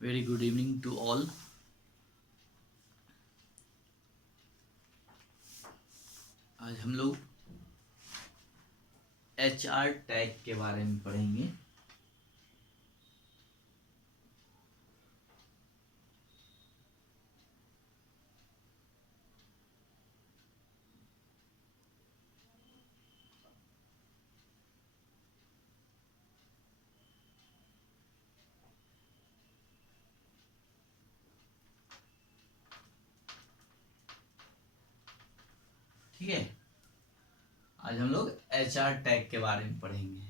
Very good evening to all. आज हम लोग HR टैग के बारे में पढ़ेंगे। ठीक है, आज हम लोग HR टैग के बारे में पढ़ेंगे।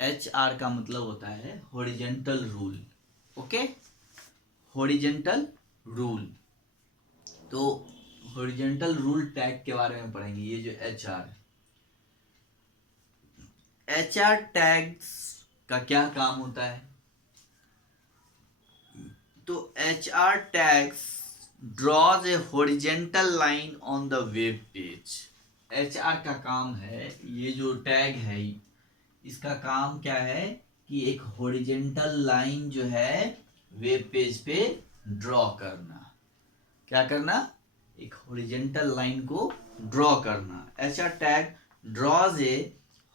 HR का मतलब होता है horizontal rule. Okay, horizontal rule. तो हॉरिजेंटल रूल टैग के बारे में पढ़ेंगे। ये जो HR टैग्स का क्या काम होता है? तो HR tags draws a horizontal line on the web page। HR का काम है, ये जो टैग है इसका काम क्या है कि एक हॉरिजेंटल लाइन जो है वेब पेज पे ड्रॉ करना। क्या करना? एक हॉरिजेंटल लाइन को ड्रॉ करना। HR tag draws a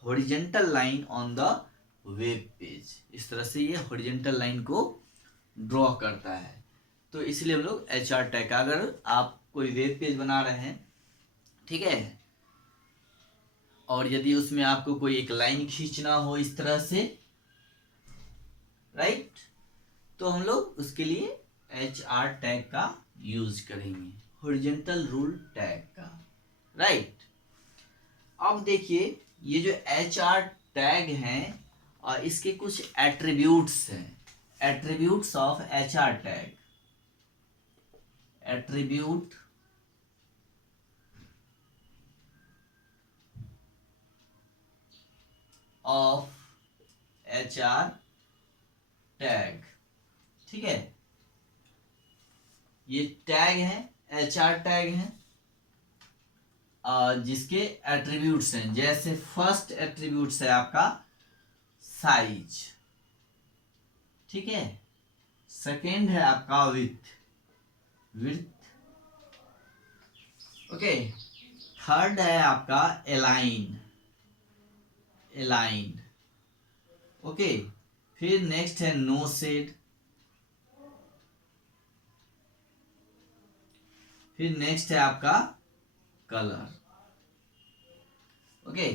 horizontal line on the web page. इस तरह से ये हॉरिजेंटल लाइन को ड्रॉ करता है। तो इसलिए हम लोग HR टैग, अगर आप कोई वेब पेज बना रहे हैं, ठीक है, और यदि उसमें आपको कोई एक लाइन खींचना हो इस तरह से, राइट, तो हम लोग उसके लिए HR टैग का यूज करेंगे, हॉरिजेंटल रूल टैग का, राइट। अब देखिए, ये जो HR टैग हैं और इसके कुछ एट्रीब्यूट्स हैं। Attributes of HR tag. Attribute of HR tag, ठीक है, ये टैग है, HR टैग है, जिसके एट्रीब्यूट्स हैं। जैसे फर्स्ट एट्रीब्यूट्स है आपका साइज, ठीक है। सेकेंड है आपका विड्थ, ओके। थर्ड है आपका अलाइंड, ओके। फिर नेक्स्ट है नो शेड। फिर नेक्स्ट है आपका कलर, ओके।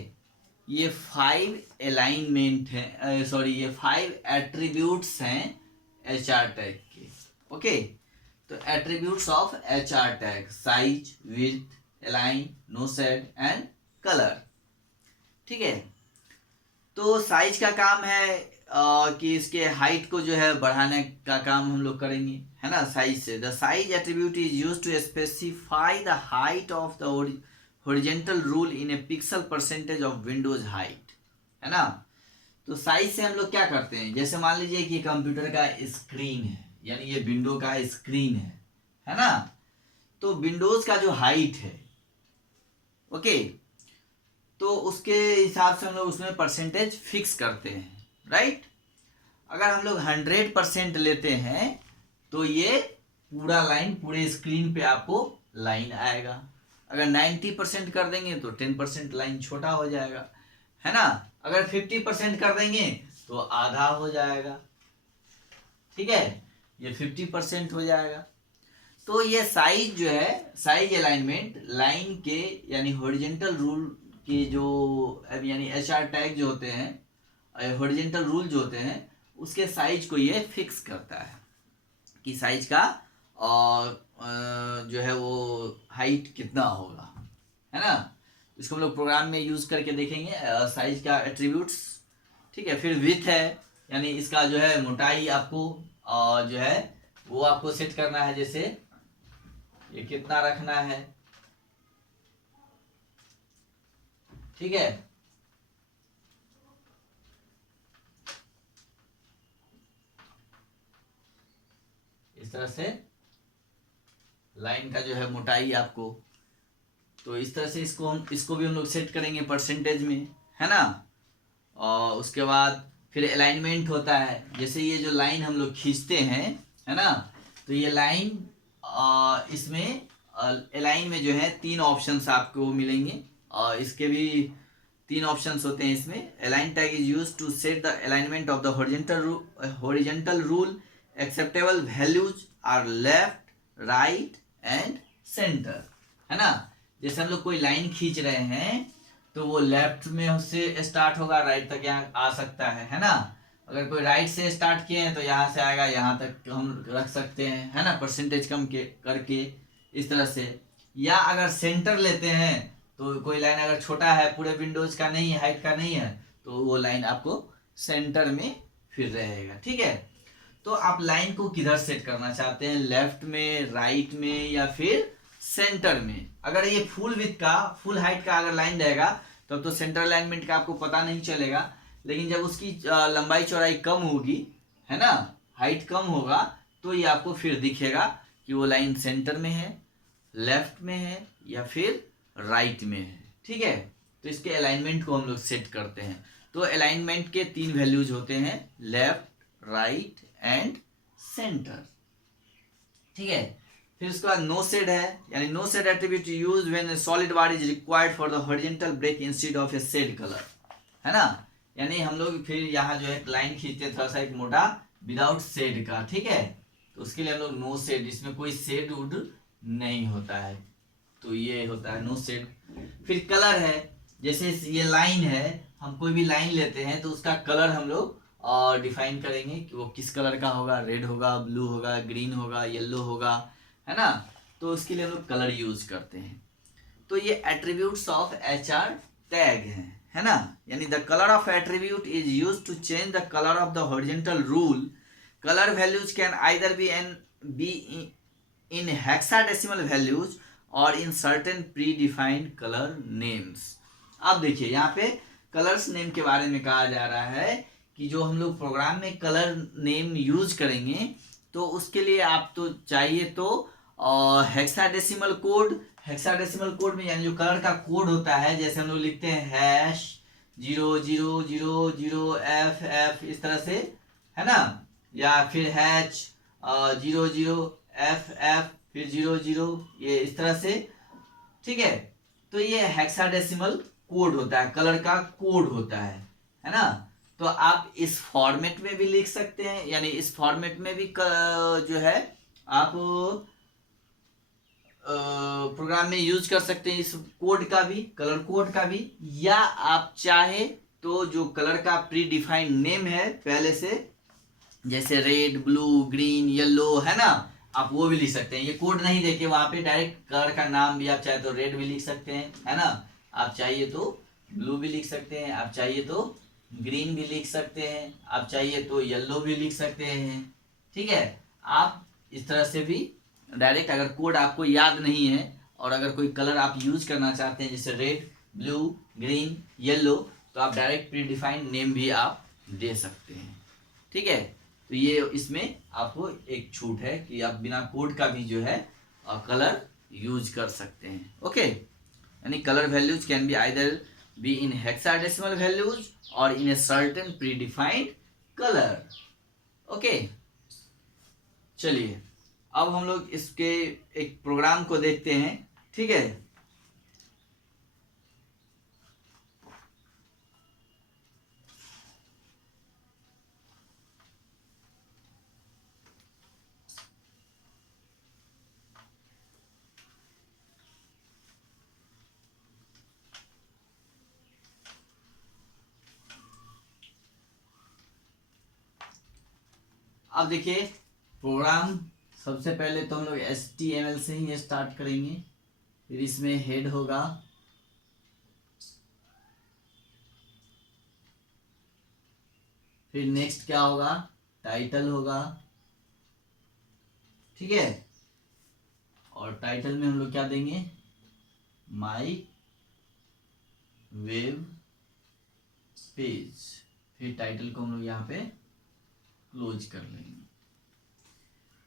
ये 5 अलाइनमेंट है, सॉरी, ये 5 एट्रीब्यूट्स हैं HR टैग के, ओके। तो attributes of HR tag: size, width, align, no shade and colour, ठीक है। तो साइज का काम है कि इसके हाइट को जो है बढ़ाने का काम हम लोग करेंगे, है ना, साइज से। The size attribute is used to specify the height of the horizontal rule in a pixel percentage of windows height, है ना। तो साइज से हम लोग क्या करते हैं, जैसे मान लीजिए कि कंप्यूटर का स्क्रीन है, यानी ये विंडो का स्क्रीन है ना। तो विंडोज का जो हाइट है, ओके, तो उसके हिसाब से हम लोग उसमें परसेंटेज फिक्स करते हैं, राइट। अगर हम लोग 100% लेते हैं तो ये पूरा लाइन, पूरे स्क्रीन पे आपको लाइन आएगा। अगर 90% कर देंगे तो 10% लाइन छोटा हो जाएगा, है ना। अगर 50% कर देंगे तो आधा हो जाएगा, ठीक है, ये 50% हो जाएगा। तो ये साइज जो है, साइज अलाइनमेंट लाइन के, यानी हॉरिजेंटल रूल के जो, यानी HR टैग जो होते हैं, हॉरिजेंटल रूल जो होते हैं, उसके साइज को ये फिक्स करता है कि साइज का और जो है वो हाइट कितना होगा, है ना। इसको हम लोग प्रोग्राम में यूज करके देखेंगे, साइज का एट्रीब्यूट्स, ठीक है। फिर विड्थ है, यानी इसका जो है मोटाई आपको जो है वो आपको सेट करना है, जैसे ये कितना रखना है, ठीक है। इस तरह से लाइन का जो है मोटाई आपको, तो इस तरह से इसको भी हम लोग सेट करेंगे परसेंटेज में, है ना। और उसके बाद फिर अलाइनमेंट होता है, जैसे ये जो लाइन हम लोग खींचते हैं, है ना, तो ये लाइन इसमें अलाइन में जो है 3 ऑप्शंस आपको मिलेंगे, और इसके भी 3 ऑप्शंस होते हैं इसमें। Align tag is used to set the alignment of the horizontal rule, acceptable values are left, right and centre, है ना। जैसे हम लोग कोई लाइन खींच रहे हैं तो वो लेफ्ट में से स्टार्ट होगा, राइट तक यहाँ आ सकता है ना। अगर कोई राइट से स्टार्ट किए हैं तो यहाँ से आएगा, यहाँ तक हम रख सकते हैं, है ना, परसेंटेज कम के करके इस तरह से। या अगर सेंटर लेते हैं तो कोई लाइन अगर छोटा है, पूरे विंडोज का नहीं है, हाइट का नहीं है, तो वो लाइन आपको सेंटर में फिर रहेगा, ठीक है। तो आप लाइन को किधर सेट करना चाहते हैं, लेफ्ट में, राइट में या फिर सेंटर में। अगर ये फुल विड्थ का, फुल हाइट का अगर लाइन रहेगा तब तो सेंटर अलाइनमेंट का आपको पता नहीं चलेगा, लेकिन जब उसकी लंबाई चौड़ाई कम होगी, है ना, हाइट कम होगा, तो ये आपको फिर दिखेगा कि वो लाइन सेंटर में है, लेफ्ट में है या फिर राइट में है, ठीक है। तो इसके अलाइनमेंट को हम लोग सेट करते हैं। तो अलाइनमेंट के 3 वैल्यूज होते हैं, लेफ्ट, राइट एंड सेंटर, ठीक है। फिर उसके बाद नो शेड है, यानी no shade attribute use when solid bar is required for the horizontal break instead of a shade colour, है ना। यानी हम लोग फिर यहाँ जो है लाइन खींचते हैं थोड़ा सा एक मोटा विदाउट शेड का, ठीक है। तो उसके लिए हम लोग नो शेड, इसमें कोई शेड वुड नहीं होता है, तो ये होता है नो शेड। फिर कलर है, जैसे ये लाइन है, हम कोई भी लाइन लेते हैं तो उसका कलर हम लोग डिफाइन करेंगे कि वो किस कलर का होगा, रेड होगा, ब्लू होगा, ग्रीन होगा, येलो होगा, है ना। तो उसके लिए हम लोग कलर यूज करते हैं। तो ये एट्रीब्यूट्स ऑफ एचआर टैग हैं, है ना। यानी the colour of attribute is used to change the colour of the horizontal rule. Colour values can either be in hexadecimal values और in certain predefined colour names. अब देखिए यहाँ पे colours name के बारे में कहा जा रहा है कि जो हम लोग प्रोग्राम में कलर नेम यूज करेंगे तो उसके लिए आप तो चाहिए तो हेक्साडेसिमल कोड, हेक्साडेसिमल कोड में यानी जो कलर का कोड होता है, जैसे हम लोग लिखते हैं हैश 0000F इस तरह से, है ना, या फिर हैश 00FF फिर 00 ये इस तरह से, ठीक है। तो ये हेक्साडेसिमल कोड होता है, कलर का कोड होता है ना। तो आप इस फॉर्मेट में भी लिख सकते हैं, यानी इस फॉर्मेट में भी जो है आप प्रोग्राम में यूज कर सकते हैं इस कोड का भी, कलर कोड का भी। या आप चाहे तो जो कलर का प्री डिफाइंड नेम है पहले से, जैसे रेड, ब्लू, ग्रीन, येलो, है ना, आप वो भी लिख सकते हैं। ये कोड नहीं देके वहां पे डायरेक्ट कलर का नाम भी, आप चाहे तो रेड भी लिख सकते हैं, है ना, आप चाहिए तो ब्लू भी लिख सकते हैं, आप चाहिए तो ग्रीन भी लिख सकते हैं, आप चाहिए तो येलो भी लिख सकते हैं, ठीक है। आप इस तरह से भी डायरेक्ट, अगर कोड आपको याद नहीं है और अगर कोई कलर आप यूज करना चाहते हैं जैसे रेड, ब्लू, ग्रीन, येलो, तो आप डायरेक्ट प्री डिफाइंड नेम भी आप दे सकते हैं, ठीक है। तो ये इसमें आपको एक छूट है कि आप बिना कोड का भी जो है कलर यूज कर सकते हैं, ओके। यानी colour values can be either be in hexadecimal values और in a certain predefined colour, okay. चलिए अब हम लोग इसके एक प्रोग्राम को देखते हैं, ठीक है। अब देखिए प्रोग्राम, सबसे पहले तो हम लोग HTML से ही स्टार्ट करेंगे। फिर इसमें हेड होगा, फिर नेक्स्ट क्या होगा, टाइटल होगा, ठीक है। और टाइटल में हम लोग क्या देंगे, माई वेब पेज। फिर टाइटल को हम लोग यहाँ पे क्लोज कर लेंगे,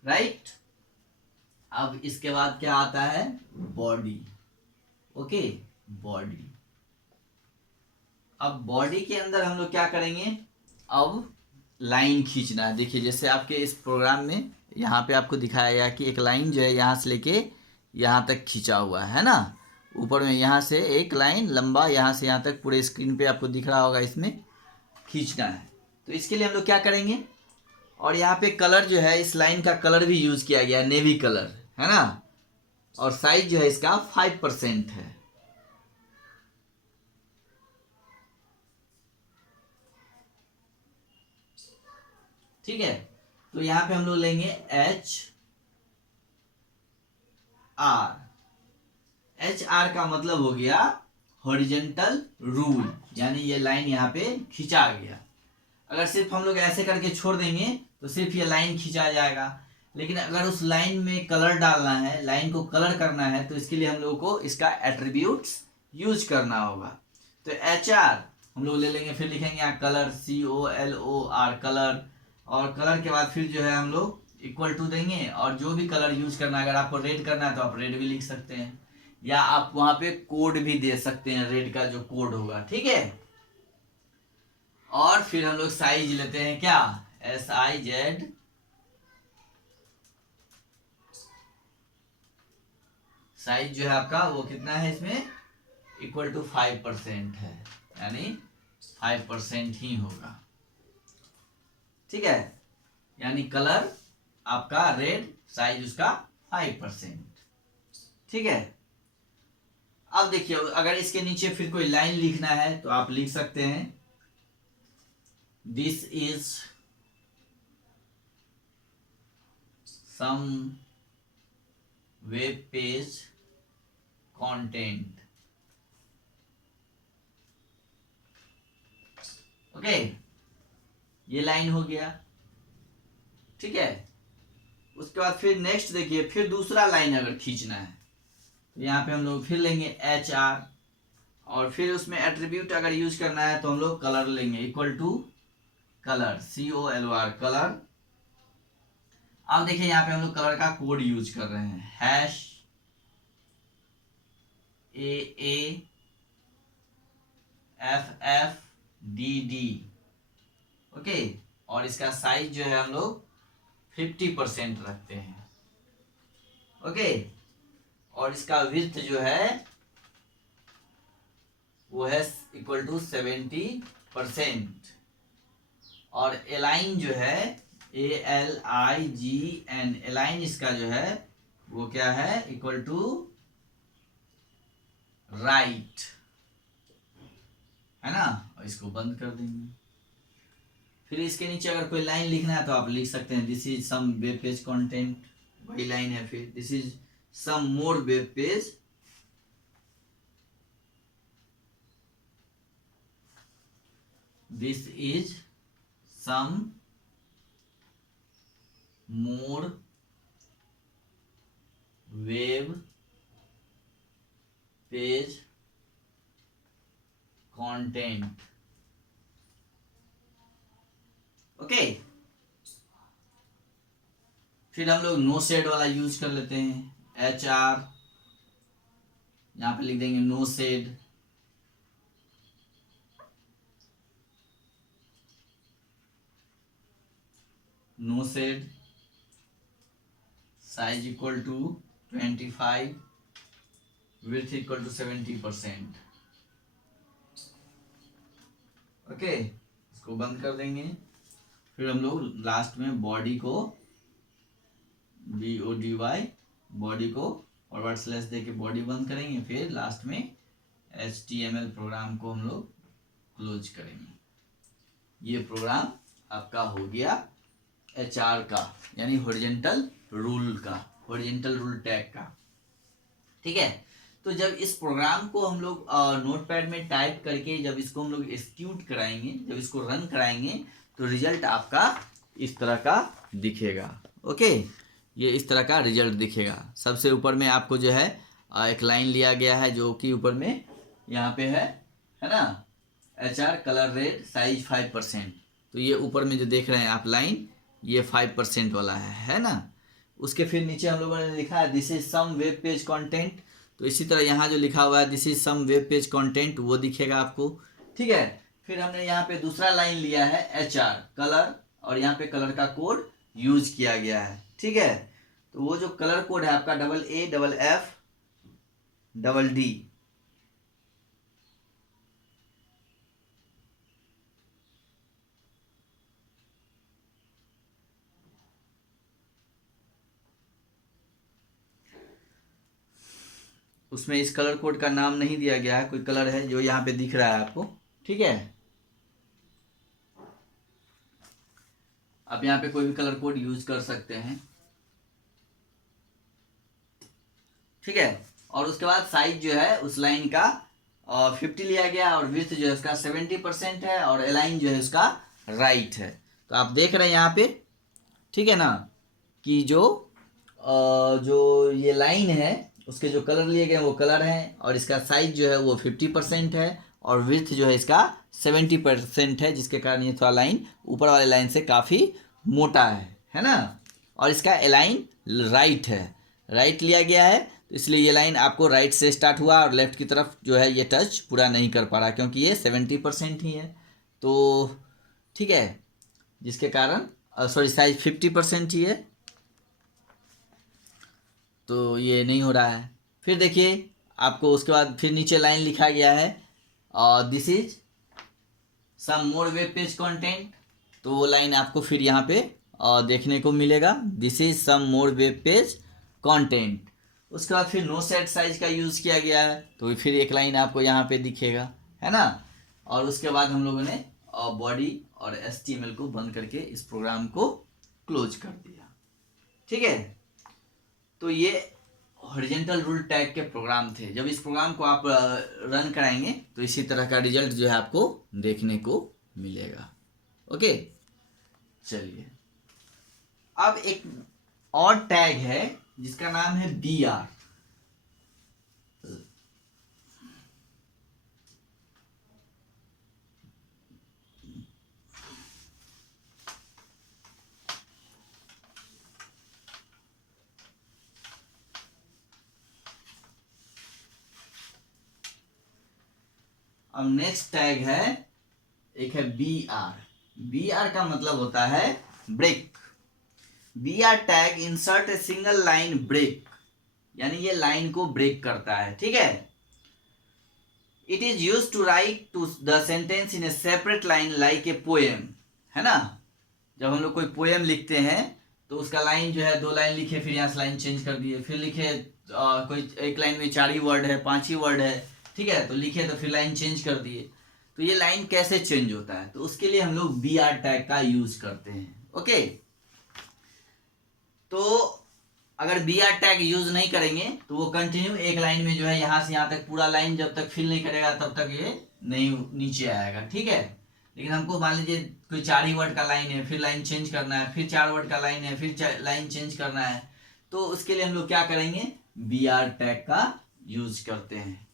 राइट। अब इसके बाद क्या आता है, बॉडी, ओके, बॉडी। अब बॉडी के अंदर हम लोग क्या करेंगे, अब लाइन खींचना है। देखिए जैसे आपके इस प्रोग्राम में यहाँ पे आपको दिखाया गया कि एक लाइन जो है यहाँ से लेके यहाँ तक खींचा हुआ है ना, ऊपर में यहाँ से एक लाइन लंबा यहाँ से यहाँ तक पूरे स्क्रीन पे आपको दिख रहा होगा, इसमें खींचना है। तो इसके लिए हम लोग क्या करेंगे, और यहाँ पे कलर जो है इस लाइन का कलर भी यूज किया गया, नेवी कलर है ना, और साइज जो है इसका 5% है। ठीक है, तो यहाँ पे हम लोग लेंगे HR का मतलब हो गया हॉरिजेंटल रूल, यानी ये लाइन यहाँ पे खींचा गया। अगर सिर्फ हम लोग ऐसे करके छोड़ देंगे तो सिर्फ ये लाइन खींचा जाएगा, लेकिन अगर उस लाइन में कलर डालना है, लाइन को कलर करना है, तो इसके लिए हम लोग को इसका एट्रीब्यूट्स यूज करना होगा। तो HR हम लोग ले लेंगे, फिर लिखेंगे यहाँ कलर, COLOR कलर, और कलर के बाद फिर जो है हम लोग इक्वल टू देंगे, और जो भी कलर यूज करना है, अगर आपको रेड करना है तो आप रेड भी लिख सकते हैं, या आप वहां पे कोड भी दे सकते हैं, रेड का जो कोड होगा। ठीक है, और फिर हम लोग साइज लेते हैं, क्या SIZ, साइज जो है आपका वो कितना है, इसमें इक्वल टू 5% है, यानी 5% ही होगा। ठीक है, यानी कलर आपका रेड, साइज उसका 5%। ठीक है, अब देखिए अगर इसके नीचे फिर कोई लाइन लिखना है तो आप लिख सकते हैं, this is some web page content. Okay, ये लाइन हो गया। ठीक है, उसके बाद फिर नेक्स्ट देखिए, फिर दूसरा लाइन अगर खींचना है तो यहाँ पे हम लोग फिर लेंगे HR, और फिर उसमें एट्रीब्यूट अगर यूज करना है तो हम लोग कलर लेंगे, equal to colour, COLOR colour. अब देखिए यहाँ पे हम लोग कलर का कोड यूज कर रहे हैं, #AAFFDD। ओके, और इसका साइज जो है हम लोग 50% रखते हैं। ओके, और इसका विड्थ जो है वो है इक्वल टू 70%, और एलाइन जो है ALIGN, एलाइन इसका जो है वो क्या है, इक्वल टू राइट, है ना, और इसको बंद कर देंगे। फिर इसके नीचे अगर कोई लाइन लिखना है तो आप लिख सकते हैं, this is some web page content, वही लाइन है। फिर this is some more web page, this is some more web page content. Okay, फिर हम लोग नो शेड वाला यूज कर लेते हैं, HR यहां पे लिख देंगे no shade, no shade, size equal to 25, width equal to 70%। Okay, इसको बंद कर देंगे। फिर हम लोग लास्ट में बॉडी को BODY, बॉडी को फॉरवर्ड स्लैश देके बॉडी बंद करेंगे, फिर लास्ट में HTML प्रोग्राम को हम लोग क्लोज करेंगे। ये प्रोग्राम आपका हो गया HR का, यानी हॉरिजेंटल रूल का, हॉरिजेंटल रूल टैग का। ठीक है, तो जब इस प्रोग्राम को हम लोग नोटपैड में टाइप करके जब इसको हम लोग एक्सिक्यूट कराएंगे, जब इसको रन कराएंगे, तो रिजल्ट आपका इस तरह का दिखेगा। ओके, ये इस तरह का रिजल्ट दिखेगा। सबसे ऊपर में आपको जो है एक लाइन लिया गया है, जो कि ऊपर में यहाँ पे है ना, HR कलर रेड, साइज 5%। तो ये ऊपर में जो देख रहे हैं आप लाइन, ये 5% वाला है ना। उसके फिर नीचे हम लोगों ने लिखा है this is some web page content, तो इसी तरह यहाँ जो लिखा हुआ है this is some web page content, वो दिखेगा आपको। ठीक है, फिर हमने यहाँ पे दूसरा लाइन लिया है HR कलर, और यहाँ पे कलर का कोड यूज किया गया है, ठीक है। तो वो जो कलर कोड है आपका AA FFD, उसमें इस कलर कोड का नाम नहीं दिया गया है, कोई कलर है जो यहाँ पे दिख रहा है आपको, ठीक है। आप यहाँ पे कोई भी कलर कोड यूज कर सकते हैं, ठीक है। और उसके बाद साइज जो है उस लाइन का 50 लिया गया, और विड्थ जो है उसका 70% है, और अलाइन जो है उसका राइट है। तो आप देख रहे हैं यहाँ पे, ठीक है ना, कि जो ये लाइन है उसके जो कलर लिए गए वो कलर हैं, और इसका साइज जो है वो 50% है, और विड्थ जो है इसका 70% है, जिसके कारण ये थोड़ा लाइन ऊपर वाले लाइन से काफ़ी मोटा है ना। और इसका अलाइन राइट है, राइट लिया गया है, तो इसलिए ये लाइन आपको राइट से स्टार्ट हुआ और लेफ्ट की तरफ जो है ये टच पूरा नहीं कर पा रहा, क्योंकि ये 70% ही है। तो ठीक है, जिसके कारण सॉरी साइज 50% ही है, तो ये नहीं हो रहा है। फिर देखिए आपको उसके बाद फिर नीचे लाइन लिखा गया है this is some more web page content, तो वो लाइन आपको फिर यहाँ पे देखने को मिलेगा, this is some more web page content. उसके बाद फिर नो सेट साइज का यूज़ किया गया है, तो फिर एक लाइन आपको यहाँ पे दिखेगा, है ना। और उसके बाद हम लोगों ने बॉडी और HTML को बंद करके इस प्रोग्राम को क्लोज कर दिया, ठीक है। तो ये हॉरिजॉन्टल रूल टैग के प्रोग्राम थे। जब इस प्रोग्राम को आप रन कराएंगे तो इसी तरह का रिजल्ट जो है आपको देखने को मिलेगा, ओके। चलिए, अब एक और टैग है जिसका नाम है BR। अब नेक्स्ट टैग है, एक है BR। BR का मतलब होता है break. BR tag insert a single line break, यानी ये लाइन को ब्रेक करता है, ठीक है। It is use to write to the sentence in a separate line like a poem, है ना। जब हम लोग कोई पोएम लिखते हैं तो उसका लाइन जो है 2 लाइन लिखे, फिर यहाँ से लाइन चेंज कर दिए, फिर लिखे कोई एक लाइन में 4 ही वर्ड है, 5 ही वर्ड है, ठीक है, तो लिखे तो फिर लाइन चेंज कर दिए। तो ये लाइन कैसे चेंज होता है, तो उसके लिए हम लोग BR टैग का यूज करते हैं, ओके। तो अगर BR टैग यूज नहीं करेंगे तो वो कंटिन्यू एक लाइन में जो है यहाँ से यहाँ तक पूरा लाइन जब तक फिल नहीं करेगा तब तक ये नहीं नीचे आएगा, ठीक है। लेकिन हमको मान लीजिए कोई 4 ही वर्ड का लाइन है, फिर लाइन चेंज करना है, फिर 4 वर्ड का लाइन है, फिर लाइन चेंज करना है, तो उसके लिए हम लोग क्या करेंगे, BR टैग का यूज करते हैं,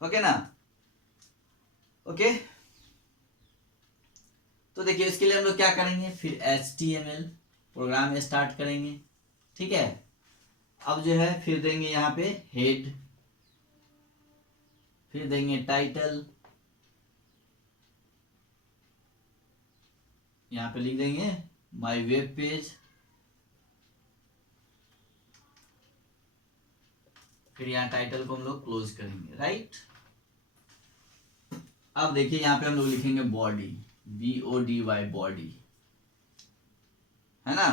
ओके ना, ओके। तो देखिए इसके लिए हम लोग क्या करेंगे, फिर HTML प्रोग्राम स्टार्ट करेंगे, ठीक है। अब जो है फिर देंगे यहाँ पे हेड, फिर देंगे टाइटल, यहाँ पे लिख देंगे माय वेब पेज, फिर यहाँ टाइटल को हम लोग क्लोज करेंगे, राइट। अब देखिए यहाँ पे हम लोग लिखेंगे बॉडी, BODY बॉडी, है ना।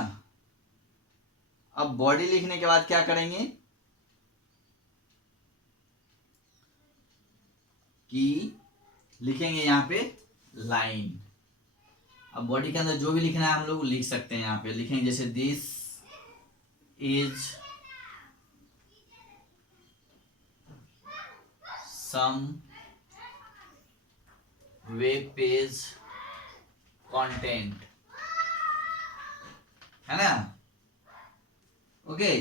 अब बॉडी लिखने के बाद क्या करेंगे कि लिखेंगे यहाँ पे लाइन। अब बॉडी के अंदर जो भी लिखना है हम लोग लिख सकते हैं, यहाँ पे लिखेंगे जैसे this is some web page content, है ना, ओके।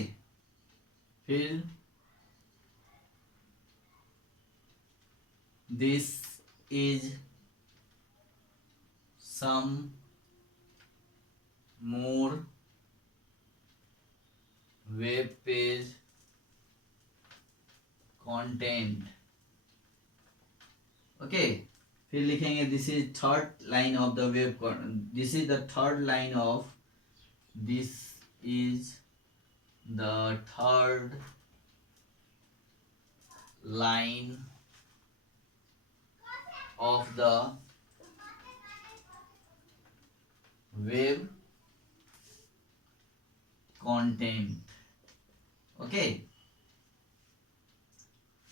फिर this is some more web page content, okay. फिर लिखेंगे this is third line of the wave, this is the third line of, this is the third line of the wave content. Okay,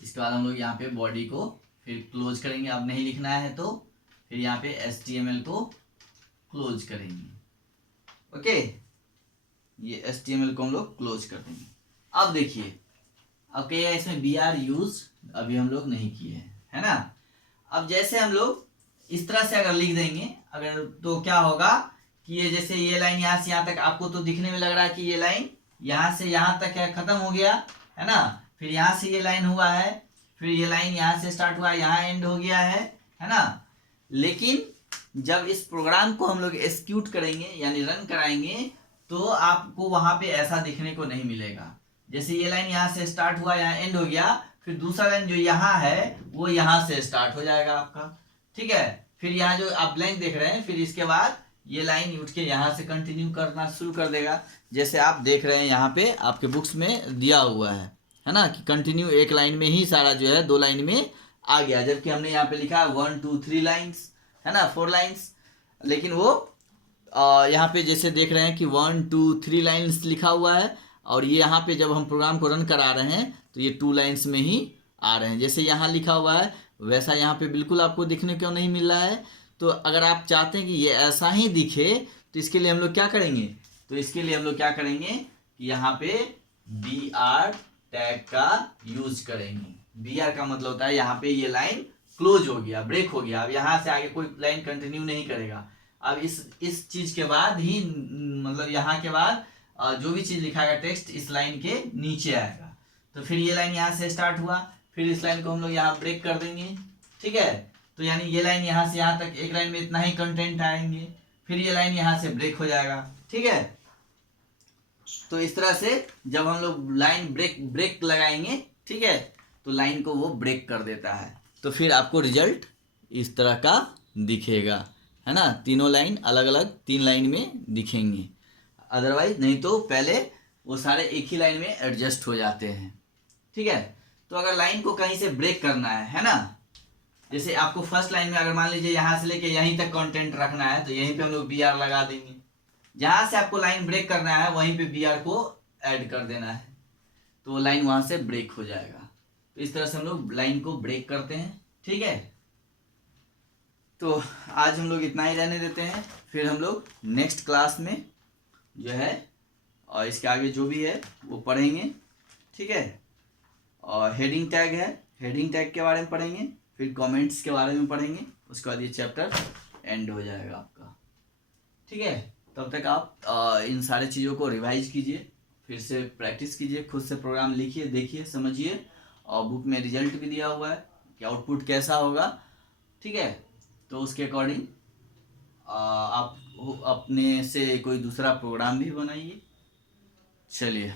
इसके बाद हम लोग यहाँ पे body को फिर क्लोज करेंगे, अब नहीं लिखना है तो फिर यहाँ पे HTML को क्लोज करेंगे। ओके, ये HTML को हम लोग क्लोज कर देंगे। अब देखिए, अब क्या है इसमें BR यूज अभी हम लोग नहीं किए हैं, है ना। अब जैसे हम लोग इस तरह से अगर लिख देंगे अगर, तो क्या होगा कि ये जैसे ये लाइन यहाँ से यहाँ तक आपको तो दिखने में लग रहा है कि ये लाइन यहाँ से यहाँ तक है, खत्म हो गया है ना। फिर यहाँ से ये लाइन हुआ है, फिर ये लाइन यहाँ से स्टार्ट हुआ, यहाँ एंड हो गया है ना। लेकिन जब इस प्रोग्राम को हम लोग एग्जीक्यूट करेंगे यानी रन कराएंगे तो आपको वहां पे ऐसा दिखने को नहीं मिलेगा। जैसे ये लाइन यहाँ से स्टार्ट हुआ, यहाँ एंड हो गया, फिर दूसरा लाइन जो यहाँ है वो यहाँ से स्टार्ट हो जाएगा आपका, ठीक है। फिर यहाँ जो आप ब्लैंक देख रहे हैं, फिर इसके बाद ये लाइन उठ के यहाँ से कंटिन्यू करना शुरू कर देगा। जैसे आप देख रहे हैं यहाँ पे आपके बुक्स में दिया हुआ है ना, कि कंटिन्यू एक लाइन में ही सारा जो है 2 लाइन में आ गया, जबकि हमने यहाँ पे लिखा 1 2 3 लाइन्स, है ना, 4 लाइन्स। लेकिन वो यहाँ पे जैसे देख रहे हैं कि 1 2 3 लाइन्स लिखा हुआ है, और ये यहाँ पे जब हम प्रोग्राम को रन करा रहे हैं तो ये 2 लाइन्स में ही आ रहे हैं। जैसे यहाँ लिखा हुआ है वैसा यहाँ पे बिल्कुल आपको दिखने क्यों नहीं मिल रहा है। तो अगर आप चाहते हैं कि ये ऐसा ही दिखे तो इसके लिए हम लोग क्या करेंगे, तो इसके लिए हम लोग क्या करेंगे कि यहाँ पे BR टैग का यूज करेंगे। BR का मतलब होता है यहाँ पे ये लाइन क्लोज हो गया, ब्रेक हो गया, अब यहाँ से आगे कोई लाइन कंटिन्यू नहीं करेगा। अब इस चीज के बाद ही मतलब यहाँ के बाद जो भी चीज लिखा गया टेक्स्ट इस लाइन के नीचे आएगा। तो फिर ये लाइन यहाँ से स्टार्ट हुआ, फिर इस लाइन को हम लोग यहाँ ब्रेक कर देंगे, ठीक है। तो यानी ये लाइन यहाँ से यहाँ तक एक लाइन में इतना ही कंटेंट आएंगे, फिर ये लाइन यहाँ से ब्रेक हो जाएगा, ठीक है। तो इस तरह से जब हम लोग लाइन ब्रेक लगाएंगे, ठीक है, तो लाइन को वो ब्रेक कर देता है। तो फिर आपको रिजल्ट इस तरह का दिखेगा, है ना। तीनों लाइन अलग अलग 3 लाइन में दिखेंगे, अदरवाइज नहीं तो पहले वो सारे एक ही लाइन में एडजस्ट हो जाते हैं, ठीक है। तो अगर लाइन को कहीं से ब्रेक करना है ना, जैसे आपको फर्स्ट लाइन में अगर मान लीजिए यहाँ से लेके यहीं तक कंटेंट रखना है तो यहीं पे हम लोग BR लगा देंगे। जहां से आपको लाइन ब्रेक करना है वहीं पे BR को ऐड कर देना है, तो लाइन वहां से ब्रेक हो जाएगा। तो इस तरह से हम लोग लाइन को ब्रेक करते हैं, ठीक है। तो आज हम लोग इतना ही रहने देते हैं, फिर हम लोग नेक्स्ट क्लास में जो है और इसके आगे जो भी है वो पढ़ेंगे, ठीक है। और हेडिंग टैग है, हेडिंग टैग के बारे में पढ़ेंगे, फिर कमेंट्स के बारे में पढ़ेंगे, उसके बाद ये चैप्टर एंड हो जाएगा आपका, ठीक है। तब तक आप इन सारे चीज़ों को रिवाइज कीजिए, फिर से प्रैक्टिस कीजिए, खुद से प्रोग्राम लिखिए, देखिए, समझिए, और बुक में रिजल्ट भी दिया हुआ है कि आउटपुट कैसा होगा, ठीक है। तो उसके अकॉर्डिंग आप अपने से कोई दूसरा प्रोग्राम भी बनाइए। चलिए।